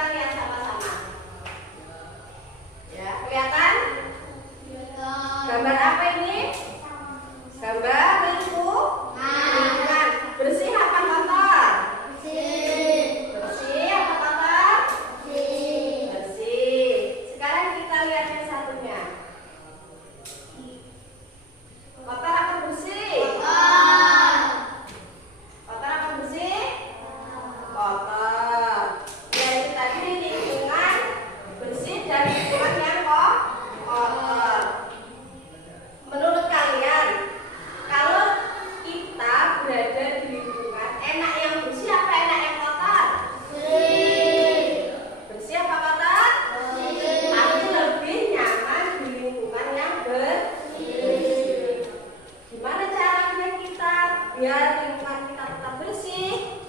kita lihat sama-sama. Ya, kelihatan? Gambar apa ini? Gambar lingkungan. Bersih apa kotor? Bersih apa kotor? Bersih. Sekarang kita lihat yang satunya. Kotor apa bersih? Kotor apa bersih? Kotor. Jadi tadi lingkungan bersih dan lingkungan yang kotor. Menurut kalian, kalau kita berada di lingkungan, enak yang bersih apa enak yang kotor? Bersih apa kotor? Aku lebih nyaman di lingkungan yang bersih. Gimana caranya kita biar lingkungan kita tetap bersih?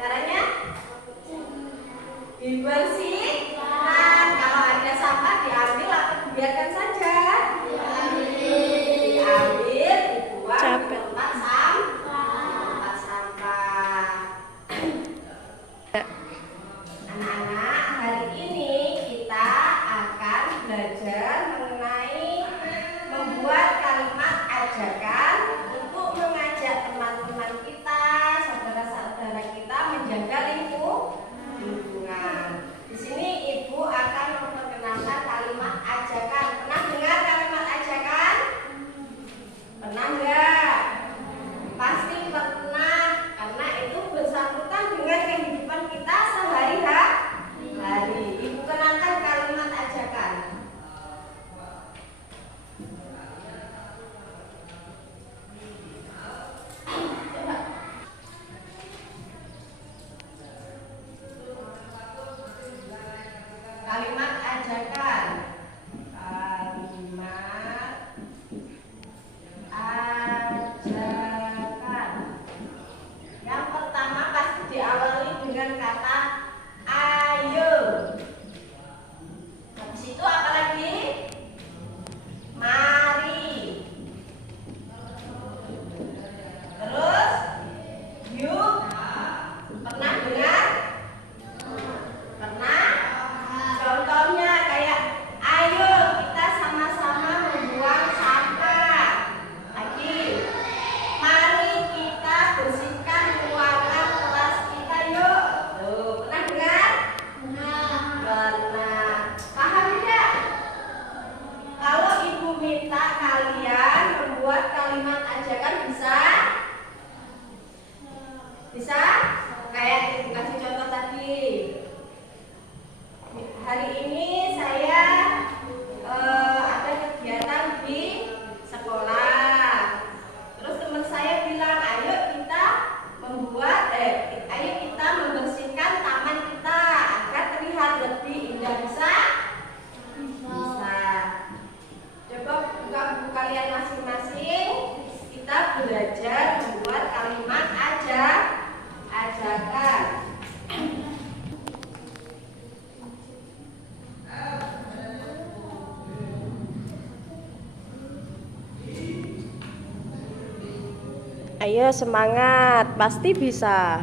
Caranya dibersihkan. Kalau ada sampah diambil atau dibiarkan saja? Diambil, dibuang ke tempat sampah. Anak-anak, hari ini kita akan belajar mengenai membuat kalimat ajakan untuk mengajak teman-teman kita, saudara-saudara kita menjaga lingkungan. Di sini Ibu akan memperkenalkan kalimat ajakan. Pernah dengar kalimat ajakan? Pernah enggak? Pasti pernah, karena itu bersangkutan dengan kehidupan kita sehari-hari. Ibu kenalkan kalimat ajakan. Kalimat ajakan. Kalimat ajakan. Yang pertama pasti diawali dengan kata ayo. Habis itu apa lagi? Mari. Terus yuk. Pernah dengar? Pernah? Contohnya kayak ayo kita sama-sama membuang sampah. Lagi, mari kita bersihkan ruangan kelas kita yuk. Tuh, pernah dengar? Pernah. Paham tidak? Kalau Ibu minta kalian membuat kalimat ajakan bisa? Bisa? Kayak Ibu kasih contoh tadi. Hari ini saya ada kegiatan di sekolah. Terus teman saya bilang, ayo kita membersihkan taman kita agar terlihat lebih indah. Bisa? Bisa. Coba buka buku kalian masing-masing. Kita belajar membuat kalimat ajakan. Ayo semangat, pasti bisa.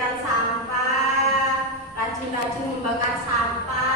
membersihkan sampah, rajin-rajin membakar sampah.